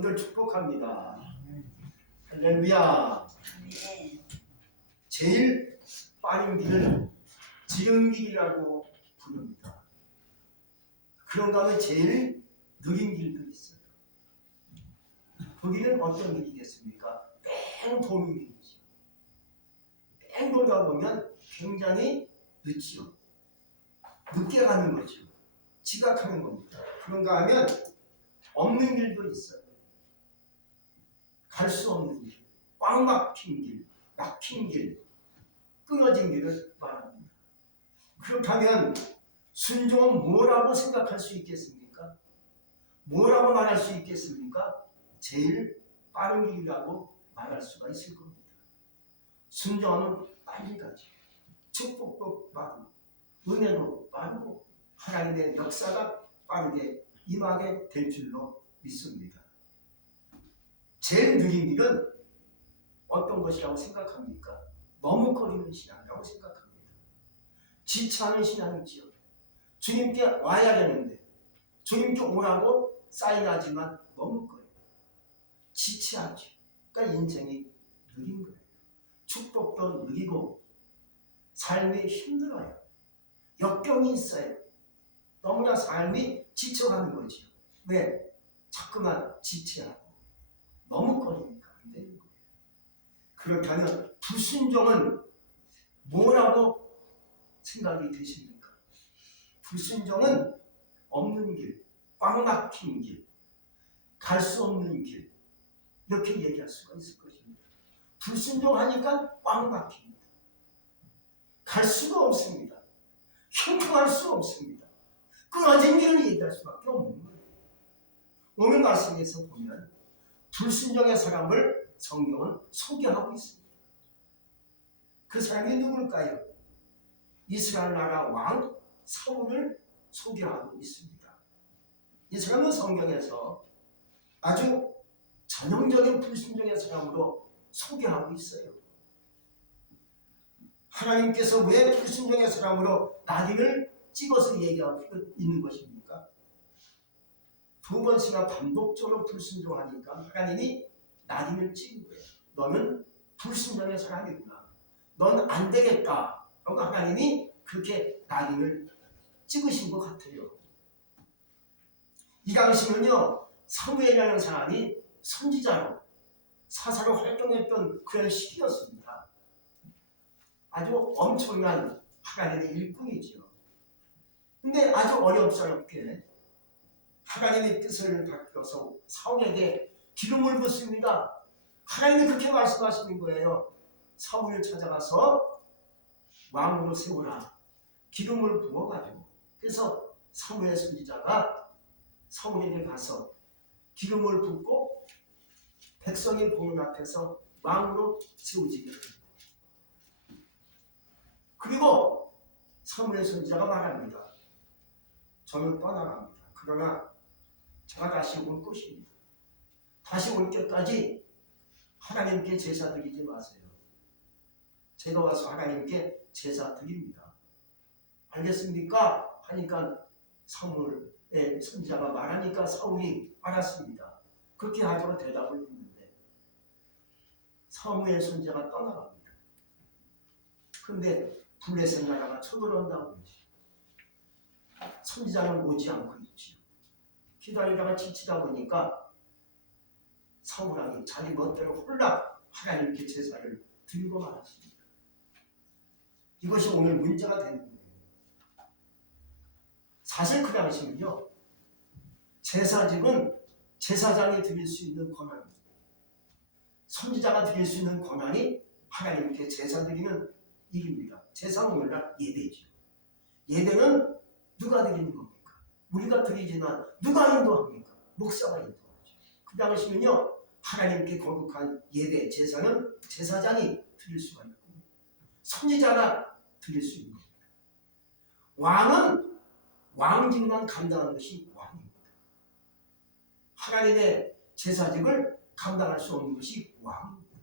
여러분들 축복합니다. 할렐루야. 제일 빠른 길을 지름길이라고 부릅니다. 그런가 하면 제일 느린 길도 있어요. 그 길은 어떤 길이겠습니까? 뺑 도는 길이죠. 뺑 돌다 보면 굉장히 늦지요. 늦게 가는 거죠. 지각하는 겁니다. 그런가 하면 없는 길도 있어요. 갈 수 없는 길, 꽉 막힌 길, 막힌 길, 끊어진 길을 말합니다. 그렇다면 순종은 뭐라고 생각할 수 있겠습니까? 뭐라고 말할 수 있겠습니까? 제일 빠른 길이라고 말할 수가 있을 겁니다. 순종하면 빨리 가죠. 축복도 빠르고 은혜도 빠르고 하나님의 역사가 빠르게 임하게 될 줄로 믿습니다. 제일 느린 길은 어떤 것이라고 생각합니까? 머뭇거리는 신앙이라고 생각합니다. 지체하는 신앙이지요. 주님께 와야 되는데 주님께 오라고 사인하지만 머뭇거려요. 지체하죠. 그러니까 인생이 느린 거예요. 축복도 느리고 삶이 힘들어요. 역경이 있어요. 너무나 삶이 지쳐가는 거죠. 왜? 자꾸만 지체하고 머뭇거리니까 안 되는 거예요. 그렇다면 불순종은 뭐라고 생각이 되십니까? 불순종은 없는 길, 꽉 막힌 길, 갈 수 없는 길, 이렇게 얘기할 수가 있을 것입니다. 불순종하니까 꽉 막힙니다. 갈 수가 없습니다. 형통할 수 없습니다. 끊어진 길을 얘기할 수밖에 없는 거예요. 오늘 말씀에서 보면 불순종의 사람을 성경은 소개하고 있습니다. 그 사람이 누굴까요? 이스라엘 나라 왕 사울을 소개하고 있습니다. 이 사람은 성경에서 아주 전형적인 불순종의 사람으로 소개하고 있어요. 하나님께서 왜 불순종의 사람으로 낙인을 찍어서 얘기하고 있는 것입니까? 두 번씩이나 반복적으로 불순종하니까 하나님이 낙인을 찍은 거예요. 너는 불순종의 사람이구나. 넌 안 되겠다. 라고 하나님이 그렇게 낙인을 찍으신 것 같아요. 이 당시는요, 사무엘이라는 사람이 선지자로 사사로 활동했던 그런 시기였습니다. 아주 엄청난 하나님의 일꾼이죠. 근데 아주 어렵게 하나님의 뜻을 받들어서 사울에게 기름을 붓습니다. 하나님이 그렇게 말씀하시는 거예요. 사울을 찾아가서 왕으로 세우라. 기름을 부어가지고. 그래서 사무엘 선지자가 사울에게 가서 기름을 붓고 백성의 보는 앞에서 왕으로 세우지게 됩니다. 그리고 사무엘 선지자가 말합니다. 저는 떠나갑니다. 그러나 제가 다시 올 것입니다. 다시 올 때까지 하나님께 제사 드리지 마세요. 제가 와서 하나님께 제사 드립니다. 알겠습니까? 하니까 사무엘의 선지자가 말하니까 사울이 알았습니다. 그렇게 하자고 대답을 했는데 사무엘 선지자가 떠나갑니다. 그런데 블레셋 나라가 쳐들어온다고 그러지. 선지자는 오지 않고 있지요. 기다리다가 지치다 보니까 사울왕이 자기 멋대로 홀라 하나님께 제사를 드리고 말았습니다. 이것이 오늘 문제가 되는 거예요. 사실 그 당시는요, 제사직은 제사장이 드릴 수 있는 권한입니다. 선지자가 드릴 수 있는 권한이 하나님께 제사 드리는 일입니다. 제사는 오늘날 예배죠. 예배는 누가 드리는 겁니까? 우리가 드리지만 누가 인도합니까? 목사가 인도하죠. 그 당시는요, 하나님께 거룩한 예배, 제사는 제사장이 드릴 수가 있고 선지자가 드릴 수 있는 겁니다. 왕은 왕직만 감당하는 것이 왕입니다. 하나님의 제사직을 감당할 수 없는 것이 왕입니다.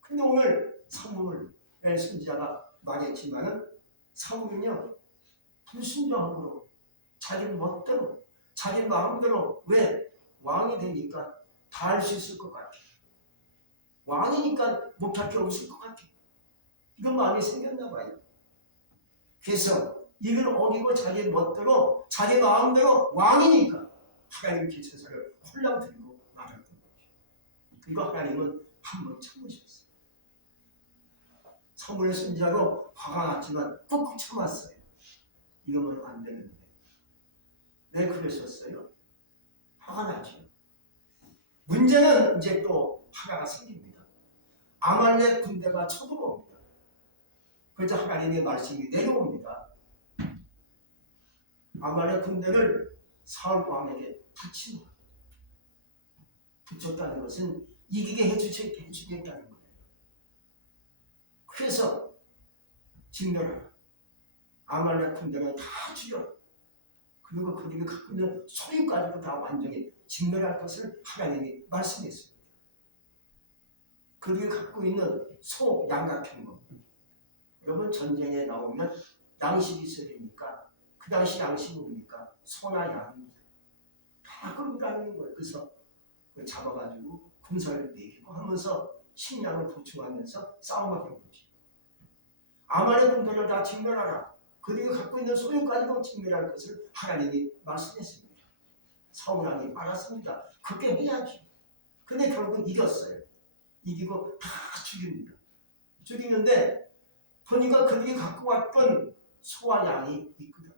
근데 오늘 사무엘의 선지자가 말했지만은 사울은요, 불순종함으로 자기 멋대로 자기 마음대로 왜 왕이 되니까 다 할 수 있을 것 같아. 왕이니까 못할 게 없을 것 같아. 이런 마음이 생겼나 봐요. 그래서 이걸 어기고 자기 멋대로 자기 마음대로 왕이니까 하나님께 제사를 홀랑 드리고 말았던 거죠. 그리고 하나님은 한번 참으셨어요. 사무엘 선지자도 화가 났지만 꾹꾹 참았어요. 이러면 안 되는데. 왜 그러셨어요? 화가 나죠. 문제는 이제 또 하나가 생깁니다. 아말렉 군대가 쳐들어옵니다. 그래서 하나님의 말씀이 내려옵니다. 아말렉 군대를 사울 왕에게 붙였다는 것은 이기게 해주겠다는 거예요. 그래서 직면하라. 아말렉 군대는 다 죽여. 그리고 그들이 갖고 있는 소유까지도 다 완전히 직면할 것을 하나님이 말씀했습니다. 그들이 갖고 있는 소, 양 같은 거. 여러분 전쟁에 나오면 양식이 있어야 되니까 그 당시 양식이 뭡니까? 소나 양입니다. 다 끌고 다니는 거예요. 그래서 잡아가지고 군사를 내리고 하면서 식량을 보충하면서 싸움을 한 거죠. 아말렉 군대를 다 직면하라. 그들이 갖고 있는 소유까지도 직면할 것을 하나님이 말씀했습니다. 사울 왕이 알았습니다. 그렇게 해야지. 근데 결국 이겼어요. 이기고 다 죽입니다. 죽이는데 보니까 그들이 갖고 왔던 소와 양이 있거든요.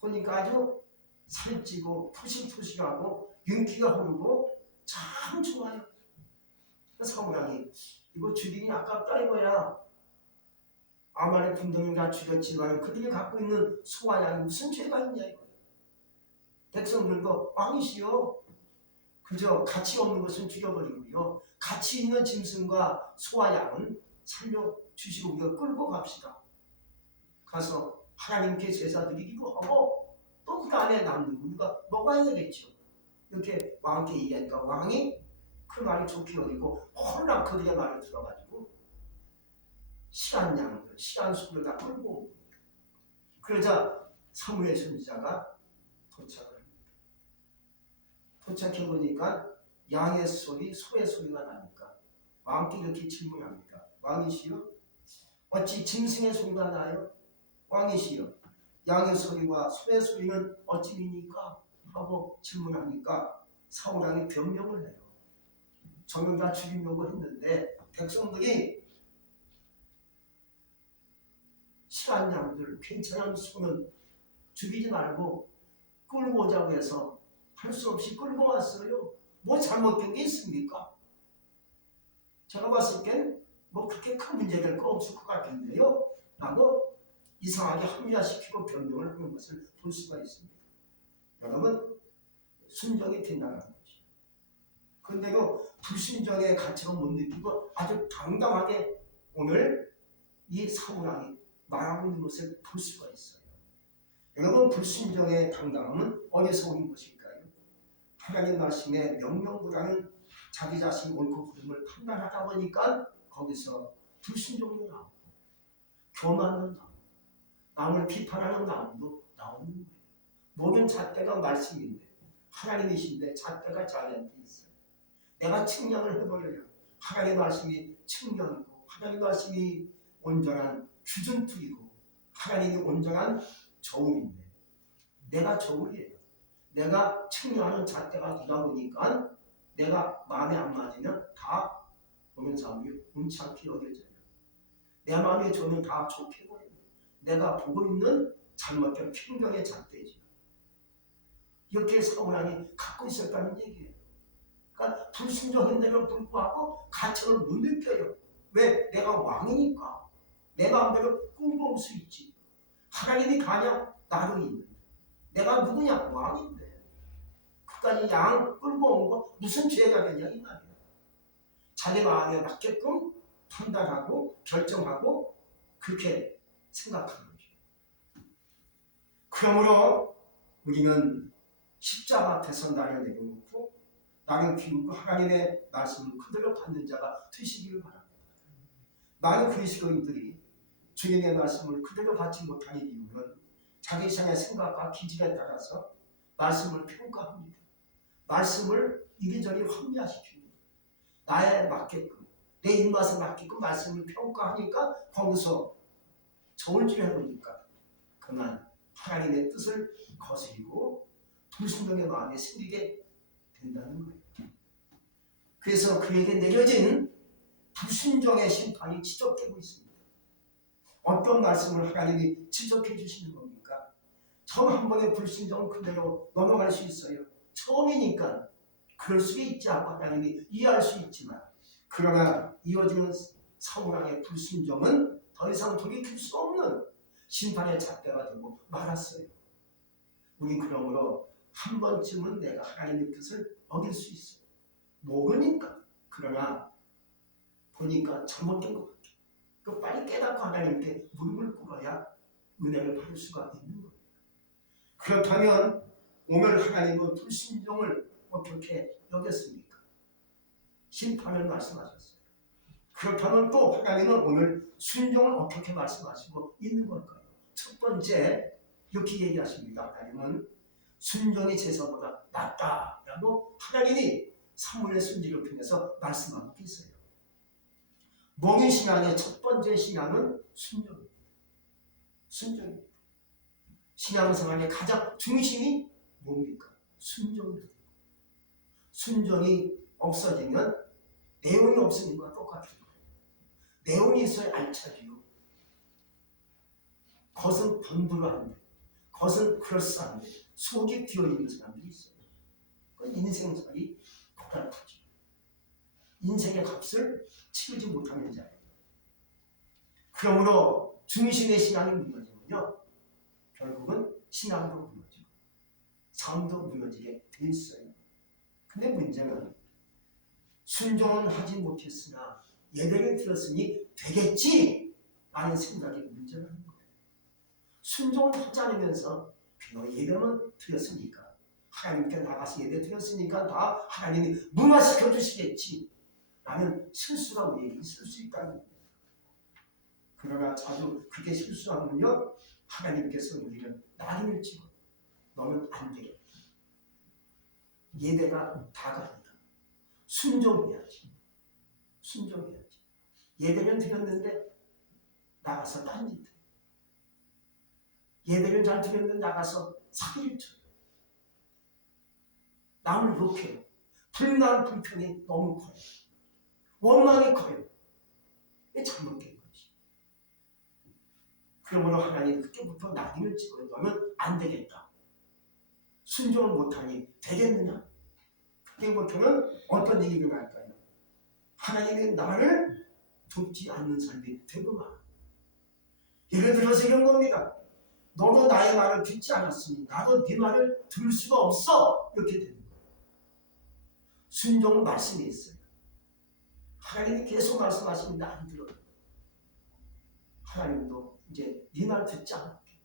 보니까 아주 살찌고 토실토실하고 윤기가 흐르고 참 좋아요. 사울 왕이 이거 죽이니 아깝다 이거야. 아말렉 군대는 다 죽였지만 그들이 갖고 있는 소와 양이 무슨 죄가 있냐 이거야. 백성들도 왕이시여 그저 가치 없는 것은 죽여버리고요. 가치 있는 짐승과 소와 양은 살려주시고 우리가 끌고 갑시다. 가서 하나님께 제사 드리기도 하고 또 그 안에 남는 우리가 먹어야 되겠죠. 이렇게 왕께 얘기하니까 왕이 그 말이 좋게 여기고 홀랑 그들의 말을 들어가지고 시간 양들, 시간 소를 다 끌고 옵니다. 그러자 사무엘 선지자가 도착을 합니다. 도착해 보니까 양의 소리, 소의 소리가 나니까 왕께 이렇게 질문합니다. 왕이시여, 어찌 짐승의 소리가 나요? 왕이시여, 양의 소리와 소의 소리는 어찌입니까? 하고 질문하니까 사울 왕이 변명을 해요. 저는 다 죽이려고 했는데 백성들이 실한 양들, 괜찮은 소는 죽이지 말고 끌고 오자고 해서 할 수 없이 끌고 왔어요. 뭐 잘못된 게 있습니까? 제가 봤을 땐 뭐 그렇게 큰 문제 될 거 없을 것 같은데요. 하고 이상하게 합리화시키고 변명을 하는 것을 볼 수가 있습니다. 여러분, 순종이 된다는 거죠. 그런데도 불순종의 가치를 못 느끼고 아주 당당하게 오늘 이 사울 왕이 말하고 있는 것을 볼 수가 있어요. 여러분, 불순종의 당당함은 어디서 오는 것일까요? 하나님 말씀의 명령보다는 자기 자신 옳고 그름을 판단하다 보니까 거기서 불순종도 나오고 교만도 나오고 남을 비판하는 마음도 나오는 거예요. 모든 잣대가 말씀인데 하나님이신데 잣대가 잘된 게 있어요. 내가 측량을 해보려면 하나님 말씀이 측량이고 하나님 말씀이 온전한 주전투이고 하나님이 온전한 저울인데 내가 저울이에요. 내가 측량하는 잣대가 되다 보니까 내가 마음에 안 맞으면 다 보는 사람이 옳지 않게 여겨져요. 내 마음에 저는 다 좋게 보여요. 내가 보고 있는 잘못된 편견의 잣대지. 이렇게 사울 왕이 갖고 있었다는 얘기예요. 그러니까 불순종했는데도 불구하고 가책을 못 느껴요. 왜? 내가 왕이니까. 내 마음대로 끌고 올 수 있지. 하나님이 가냐? 나로 있는데. 내가 누구냐? 왕인데. 그까지 양 끌고 온 거 무슨 죄가 되냐 이 말이야. 자기 마음에 맞게끔 판단하고 결정하고 그렇게 생각하는 거죠. 그러므로 우리는 십자가 앞에서 나를 내려놓고 나를 비우고 하나님의 말씀을 그대로 받는 자가 되시기를 바랍니다. 많은 그리스도인들이 주님의 말씀을 그대로 받지 못하는 이유는 자기 자신의 생각과 기질에 따라서 말씀을 평가합니다. 말씀을 이리저리 혼미화시키고 나에 맞게끔 내 입맛에 맞게끔 말씀을 평가하니까 거기서 저울질해보니까 그만 하나님의 뜻을 거스리고 불순종의 마음이 생기게 된다는 거예요. 그래서 그에게 내려진 불순종의 심판이 지적되고 있습니다. 어떤 말씀을 하나님이 지적해 주시는 겁니까? 처음 한 번의 불순종은 그대로 넘어갈 수 있어요. 처음이니까 그럴 수 있지 않고 하나님이 이해할 수 있지만 그러나 이어지는 사울왕의 불순종은 더 이상 돌이킬 수 없는 심판의 잣대가 되고 말았어요. 우린 그러므로 한 번쯤은 내가 하나님의 뜻을 어길 수 있어요. 모르니까. 그러나 보니까 잘못된 것 같아요. 그 빨리 깨닫고 하나님께 무릎을 꿇어야 은혜를 받을 수가 있는 거예요. 그렇다면 오늘 하나님은 불순종을 어떻게 여겼습니까? 심판을 말씀하셨어요. 그렇다면 또 하나님은 오늘 순종을 어떻게 말씀하시고 있는 걸까요? 첫 번째 이렇게 얘기하십니다. 하나님은 순종이 제사보다 낫다라고 하나님이 사무엘의 순지를 통해서 말씀하고 계세요. 몽인 신앙의 첫 번째 신앙은 순종입니다. 순종입니다. 신앙생활의 가장 중심이 뭡니까? 순종입니다. 순종이 없어지면 내용이 없으신 것과 똑같은 거예요. 내용이 있어야 알차지요. 겉은 번부러한데, 겉은 그럴싸한데 속이 비어있는 사람들이 있어요. 그 인생살이 고달프지. 인생의 값을 치르지 못하는 자예요. 그러므로 중심의 신앙이 무너지면요, 결국은 신앙도 무너지고 삶도 무너지게 돼 있어요. 근데 문제는 순종은 하지 못했으나 예배를 드렸으니 되겠지 라는 생각이 문제라는 거예요. 순종을 하지 않으면서 그냥 예배만 드렸으니까 하나님께 나가서 예배 드렸으니까 다 하나님이 무마시켜 주시겠지 라는 실수가 우리에게 있을 수 있다는 거예요. 그러나 자주 그렇게 실수하면요, 하나님께서 우리를 나를 치고 너는 안 되겠다. 예배가 다가 아니다. 순종해야지. 순종해야지. 예배는 드렸는데 나가서 딴짓해. 예배를 잘 드렸는데 나가서 사기를 쳐요. 남을 욕해요. 불만 불평이 너무 커요. 원망이 커요. 이게 잘못된 거지. 그러므로 하나님 그때부터 나를 찍어 너는 안 되겠다. 순종을 못하니 되겠느냐? 그때부터는 어떤 얘기를 할까요? 하나님이 나를 돕지 않는 사람이 되구나. 예를 들어서 이런 겁니다. 너도 나의 말을 듣지 않았으니 나도 네 말을 들을 수가 없어. 이렇게 되는 거예요. 순종은 말씀이 있어요. 하나님이 계속 말씀하시는데 안 들어요. 하나님도 이제 네 말 듣지 않을게.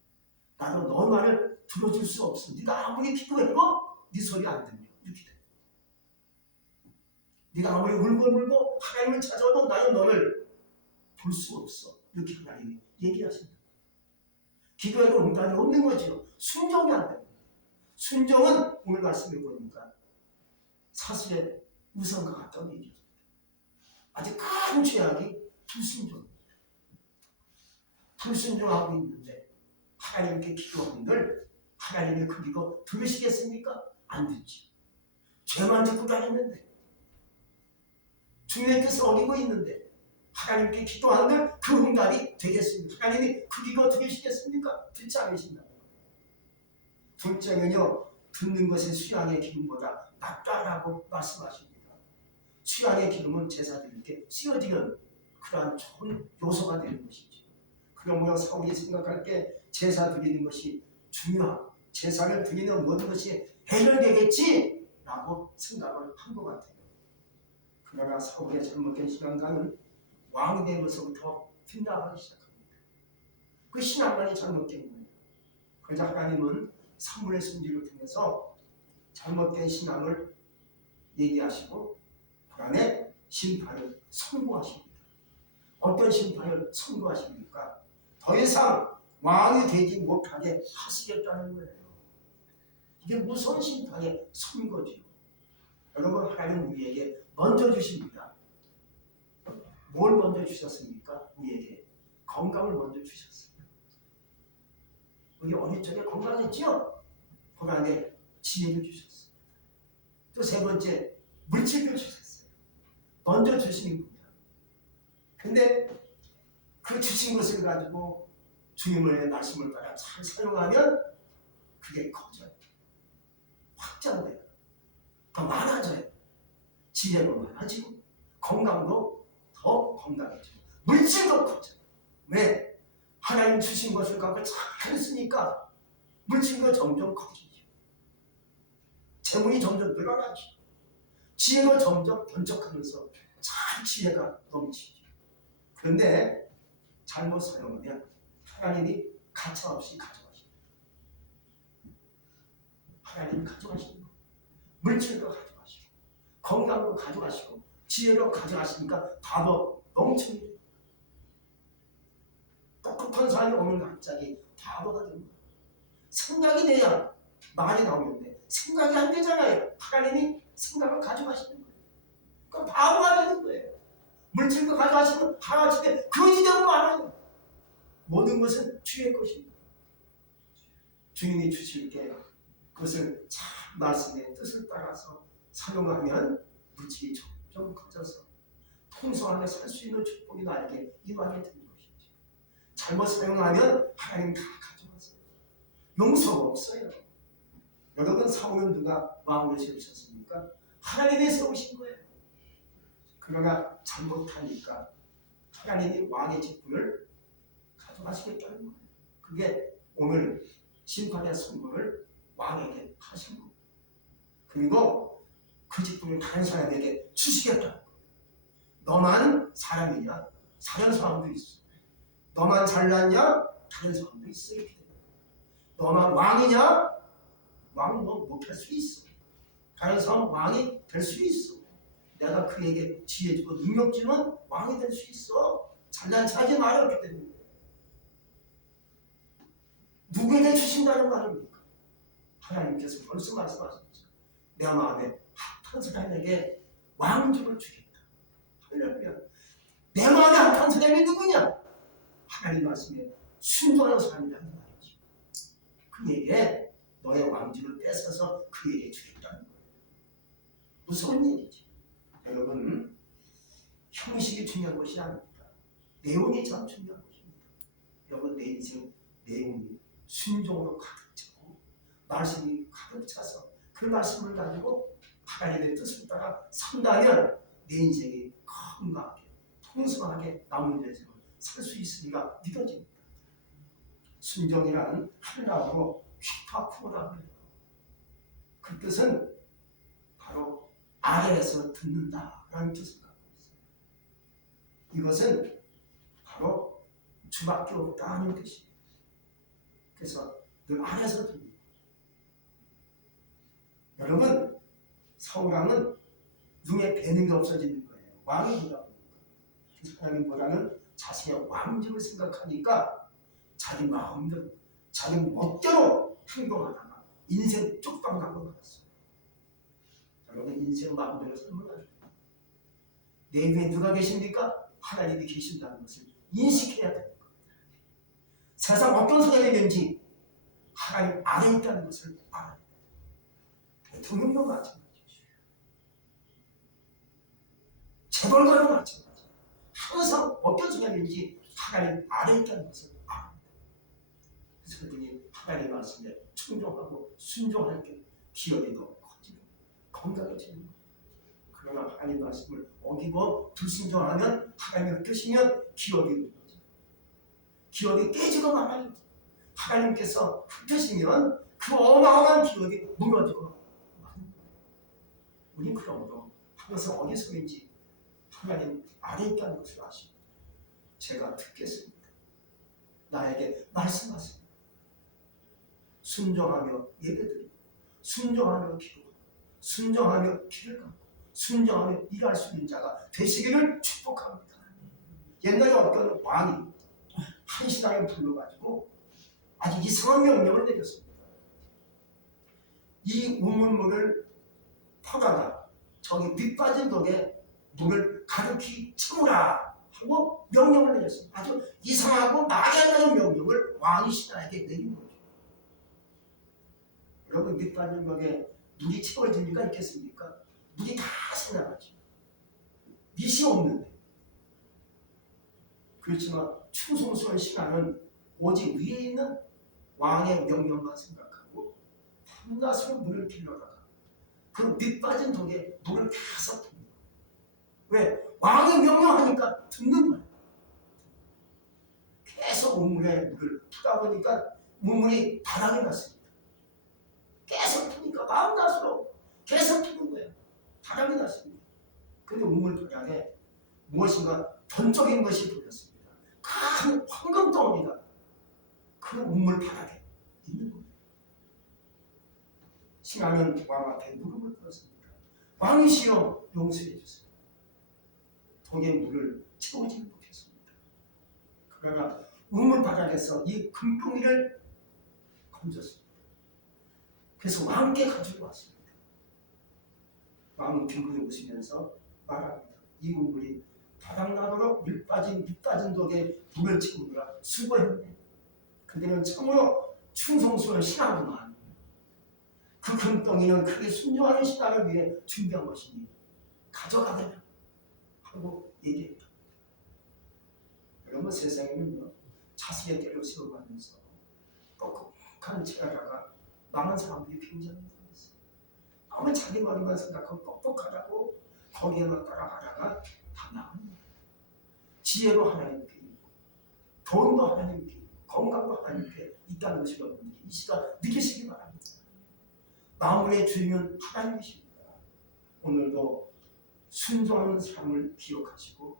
나도 너 말을 들어줄 수 없어. 네가 아무리 기도해도 네 소리 안 들려. 이렇게 돼. 네가 아무리 울고 하나님을 찾아도 나는 너를 볼 수 없어. 이렇게 하나님이 얘기하십니다. 기도해도 응답이 없는 거죠. 순종이 안 됩니다. 순종은 오늘 말씀해 보니까 사슬의 우선과 같다는 얘기입니다. 아주 큰 죄악이 불순종입니다. 불순종하고 있는데 하나님께 기도하는들 하나님이 그 기도 들으시겠습니까? 안 듣지. 죄만 짓고 다니는데 주님의 뜻을 어기고 있는데 하나님께 기도하는들 그 응답이 되겠습니까? 하나님이 그 기도 들으시겠습니까? 듣지 않으신다. 둘째는요, 듣는 것이 수양의 기름보다 낫다라고 말씀하십니다. 수양의 기름은 제사드리게 씌워지는 그러한 좋은 요소가 되는 것이죠. 그러므로 사울이 생각할 때 제사 드리는 것이 중요하고 제사를 드리는 모든 것이 해결되겠지라고 생각을 한 것 같아요. 그러나 사울의 잘못된 신앙관은 왕이 되면서부터 빗나가기 시작합니다. 그 신앙관이 잘못된 거예요. 그래서 하나님은 사무엘의 순지를 통해서 잘못된 신앙을 얘기하시고 그 안에 심판을 선고하십니다. 어떤 심판을 선고하십니까? 더 이상 왕이 되지 못하게 하시겠다는 거예요. 이게 무서운 심판의 선고지요. 여러분, 하나님 우리에게 먼저 주십니다. 뭘 먼저 주셨습니까? 우리에게 건강을 먼저 주셨어요. 우리 어릴 적에 건강했죠? 그 안에 지혜를 주셨어요. 또 세 번째, 물질을 주셨어요. 먼저 주신 겁니다. 근데 그 주신 것을 가지고 주님의 말씀을 따라 잘 사용하면 그게 커져요. 확장돼요. 더 많아져요. 지혜도 많아지고 건강도 더 건강해지고 물질도 커져요. 왜? 하나님 주신 것을 갖고 잘 쓰니까 물질도 점점 커지죠. 재물이 점점 늘어나죠. 지혜가 점점 번쩍하면서 잘 지혜가 넘치죠. 그런데 잘못 사용하면 하나님이 가차없이 가져가십니다. 하나님이 가져가시는 거예요. 물질도 가져가시고 건강도 가져가시고 지혜도 가져가시니까 바보 멍청이 돼요. 똑똑한 사람이 오늘 갑자기 바보가 됩니다. 생각이 돼야 말이 나오는데 생각이 안 되잖아요. 하나님이 생각을 가져가시는 거예요. 그럼 바보가 되는 거예요. 물질도 가져가시면 하나님께 거지 되고 말아요. 모든 것은 주의 것입니다. 주님이 주실 때 그것을 참 말씀의 뜻을 따라서 사용하면 물질이 점점 커져서 풍성하게 살 수 있는 축복이 나에게 임하게 되는 것이죠. 잘못 사용하면 하나님 다 가져가세요. 용서가 없어요. 여러분, 사울은 누가 왕으로 세우셨습니까? 하나님이 세우신 거예요. 그러나 잘못하니까 하나님이 왕의 직분을 가져가시겠다는 거예요. 그게 오늘 심판의 선물을 왕에게 하신 거예요. 그리고 그 직분을 다른 사람에게 주시겠다는 거예요. 너만 사람이냐? 다른 사람도 있어. 너만 잘났냐? 다른 사람도 있어. 너만 왕이냐? 왕도 못할 수 있어. 다른 사람 왕이 될 수 있어. 내가 그에게 지혜 주고 능력 주면 왕이 될 수 있어. 잘난 체하지 말았기 때문에. 누구에게 주신다는 말입니까? 하나님께서 벌써 말씀하셨죠. 내 마음에 합한 사람에게 왕주를 주겠다. 할렐루야. 내 마음에 합한 사람이 누구냐? 하나님 말씀에 순종하는 사람이라는 말이죠. 그에게 너의 왕주를 뺏어서 그에게 주겠다는 거예요. 무서운 얘기지. 여러분, 형식이 중요한 것이 아닙니다. 내용이 참 중요한 것입니다. 여러분, 내 인생 내용이 순종으로 가득 차고 말씀이 가득 차서 그 말씀을 가지고 하나님의 뜻을 따라 산다면 내 인생이 건강하게 풍성하게 남은 인생을 살 수 있으리라 믿어집니다. 순종이란 하늘나라로 휘파쿠라고 해요. 그 뜻은 바로 아래에서 듣는다라는 뜻을 갖고 있어요. 이것은 바로 주밖에 없다는 뜻이에요. 그래서 늘 아래에서 듣는. 여러분, 사울왕은 눈에 뵈는 게 없어지는 거예요. 왕이 보다 보니까. 하나님보다는 자신의 왕족을 생각하니까 자기 마음대로, 자기 멋대로 행동하다가 인생 쪽방 나고 말았어요. 여러분, 인생 마음대로 살면 안 돼요. 내 위에 누가 계십니까? 하나님이 계신다는 것을 인식해야 됩니다. 세상 어떤 사람이든지 하나님 안에 있다는 것을 알아야 돼요. 대통령도 마찬가지죠. 재벌가도 마찬가지죠. 항상 어떤 사람인지 하나님 안에 있다는 것을 알아야 돼요. 그래서 그분이 하나님 말씀에 충성하고 순종할 때 기업이 더 커지고 건강해지는 거예요. 그러나 하나님 말씀을 어기고 불순종하면 하나님을 뜻이면 기업이 무너져요. 기업이 깨지고 말아요. 하나님께서 흩으시면 그 어마어마한 기업이 무너지고 말아요. 우리 그러므로 항상 어디서인지 하나님 안에 있다는 것을 아시고 제가 듣겠습니다. 나에게 말씀하세요. 순종하며 예배드리고 순종하며 기도하고 순종하며 길을 가고 순종하며 일할 수 있는 자가 되시기를 축복합니다. 옛날에 어떤 왕이 한 신하를 불러가지고 아주 이상한 명령을 내렸습니다. 이 우물물을 퍼다가 저기 밑빠진 독에 물을 가득히 채우라 하고 명령을 내렸습니다. 아주 이상하고 말이 안 되는 명령을 왕이 신하에게 내린 거죠. 여러분, 밑빠진 독에 물이 채워질 리가 있겠습니까? 물이 다 새나가죠. 밑이 없는데. 그렇지만 충성스러운 신하는 오직 위에 있는 왕의 명령만 생각하고 밤낮으로 물을 길러다가 그 밑빠진 독에 물을 다 섞습니다. 왜? 왕이 명령하니까 듣는 거예요. 계속 우물에 물을 푸다 보니까 우물이 바닥에 났습니다. 계속 푸니까 밤낮으로 계속 푸는 거예요. 바닥에 났습니다. 근데 우물 바닥에 무엇인가 전적인 것이 보였습니다. 큰 황금덩어리가 그 우물 바닥에 있는 거예요. 신하는 왕 앞에 무릎을 꿇었습니다. 왕이시여 용서해 주세요. 독에 물을 채우지 못했습니다. 그러나 우물 바닥에서 이 금붕이를 건졌습니다. 그래서 왕께 가지고 왔습니다. 왕은 빙그레 웃으면서 말합니다. 이 우물이 바닥나도록 밑빠진 독에 물을 채우느라 수고했네. 그대는 참으로 충성스러운 신하구만. 그 금덩이는 크게 순종하는 신하를 위해 준비한 것이니 가져가거라 하고 얘기했다. 여러분, 세상에는요, 자식의 때를 세워가면서 뻑뻑한 채하다가 망한 사람들이 굉장히 많았어요. 너무 자기 머리만 생각하고 뻑뻑하다고 거기에만 따라가다가 다 망한 거예요. 지혜도 하나님께 있고 돈도 하나님께 있고 건강도 하나님께 있다는 것을 여러분들이 이 시간 느끼시기 바랍니다. 마음의 주인은 하나님이십니다. 오늘도 순종하는 사람을 기억하시고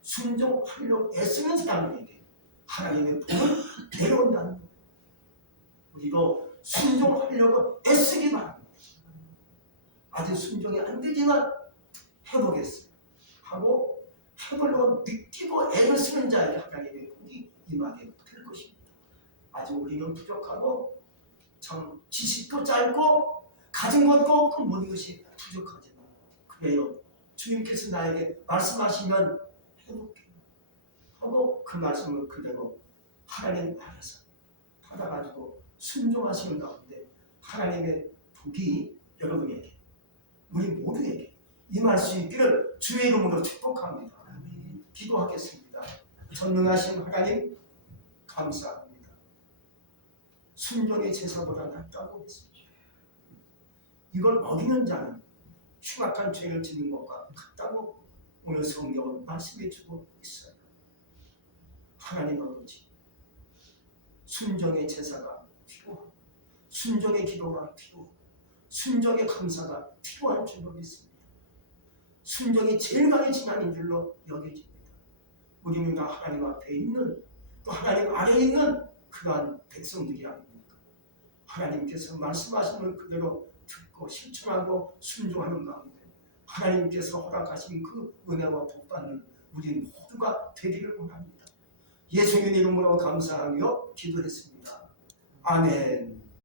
순종하려고 애쓰는 사람에게 하나님의 복을 내려온다는 거예요. 우리도 순종하려고 애쓰기 바랍니다. 아직 순종이 안 되지만 해보겠어요 하고 해보려고 느끼고 애를 쓰는 자에게 하나님의 복이 임하게 될 것입니다. 아직 우리는 부족하고 참 지식도 짧고 가진 것도 없고 모든 것이 부족하지만 그래요. 주님께서 나에게 말씀하시면 해볼게요 하고 그 말씀을 그대로 하나님 안에서 받아가지고 순종하시는 가운데 하나님의 복이 여러분에게 우리 모두에게 임할 수 있기를 주의 이름으로 축복합니다. 기도하겠습니다. 전능하신 하나님 감사합니다. 순종의 제사보다 낫다고 했습니다. 이걸 어기는 자는 흉악한 죄를 짓는 것과 같다고 오늘 성경은 말씀해 주고 있어요. 하나님 아버지, 순종의 제사가 필요하고 순종의 기도가 필요하고 순종의 감사가 필요한 줄로 믿습니다. 순종이 제일 많이 지나는 줄로 여겨집니다. 우리는 다 하나님 앞에 있는 또 하나님 아래에 있는 그러한 백성들이 아닙니까? 하나님께서 말씀하시는 그대로 듣고 실천하고 순종하는 가운데 하나님께서 허락하신 그 은혜와 복받는 우리 모두가 되기를 원합니다. 예수님 이름으로 감사하며 기도했습니다. 아멘.